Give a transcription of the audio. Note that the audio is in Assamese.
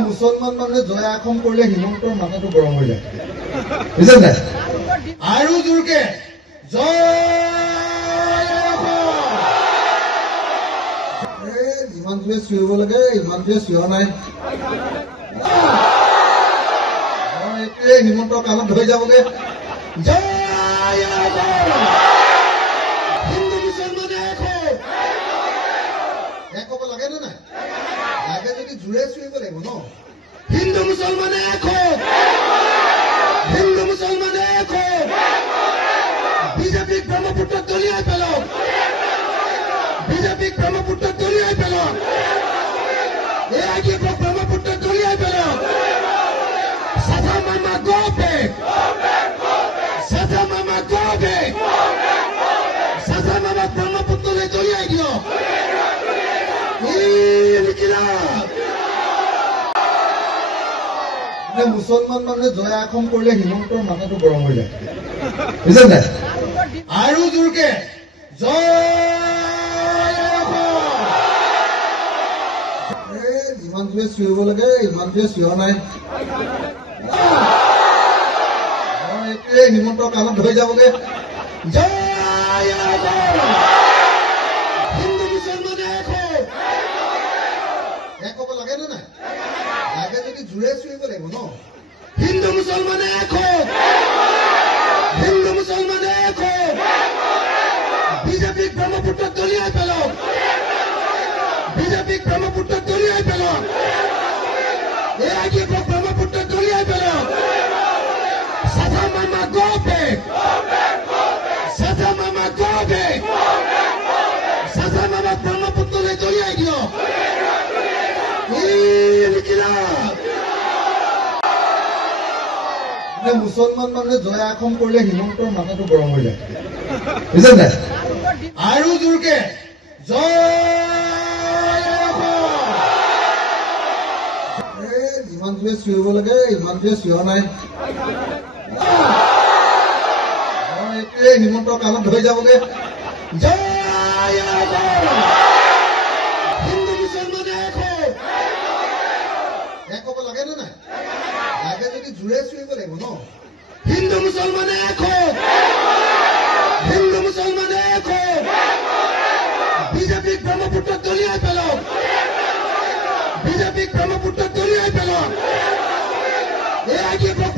মুছলমান মানুহে জয় আসন কৰিলে হিমন্তৰ মাথাটো গৰম হৈ যায় বুজিছে নাই আৰু জোৰকে যিমানটোৱে চিঞৰিব লাগে ইমানটোৱে চিঞৰ নাই এইটোৱে হিমন্তৰ কাণত ধৰি যাবগে হিন্দু মুছলমানে এক হ'ব লাগে নে নাই লাগে যদি জোৰে চিঞৰিব লাগিব ন হিন্দু মুছলমানে হিন্দু মুছলমানে বিজেপিক ব্ৰহ্মপুত্ৰত দলিয়াই পেলাওক বিজেপিক ব্ৰহ্মপুত্ৰত দলিয়াই পেলাওক এই আইডিএফক ব্ৰহ্মপুত্ৰত দলিয়াই পেলাওক সাধা মামা go back সাধা মামা go back সাধা মামা ব্ৰহ্মপুত্ৰলৈ দলিয়াই দিয়ক মুছলমান মানুহে জয় আসন কৰিলে হিমন্তৰ মাথাটো গৰম হৈ যায় বুজিছে নাই আৰু জোৰকে যিমানটোৱে চিঞৰিব লাগে ইমানটোৱে চিঞৰ নাই এইটোৱে হিমন্তৰ কাণত ধৰি যাবগে হিন্দু মুছলমানে এক হ'ব লাগে নে নাই লাগে যদি জোৰে চিঞৰিব লাগিব ন হিন্দু মুছলমানে হিন্দু মুছলমানে বিজেপিক ব্ৰহ্মপুত্ৰত দলিয়াই পেলাওক বিজেপিক ব্ৰহ্মপুত্ৰত দলিয়াই পেলাওক এই আইডিএফক ব্ৰহ্মপুত্ৰত দলিয়াই পেলাওক সাধা মামা go back সাধা মামা go back সাধা মামা ব্ৰহ্মপুত্ৰলৈ দলিয়াই দিয়ক মুছলমান মানুহে জয় আসন কৰিলে হিমন্তৰ মাথাটো গৰম হৈ যায় বুজিছে নাই আৰু জোৰকে যিমানটোৱে চিঞৰিব লাগে ইমানটোৱে চিঞৰ নাই এইটোৱে হিমন্তৰ কাণত ধৰি যাবগে হিন্দু মুছলমানে এক হ'ব লাগে নে নাই লাগে যদি জোৰে চিঞৰিব লাগিব ন হিন্দু মুছলমানে হিন্দু মুছলমানে বিজেপিক ব্ৰহ্মপুত্ৰত দলিয়াই পেলাওক বিজেপিক ব্ৰহ্মপুত্ৰত দলিয়াই পেলাওক এই আইডিএফক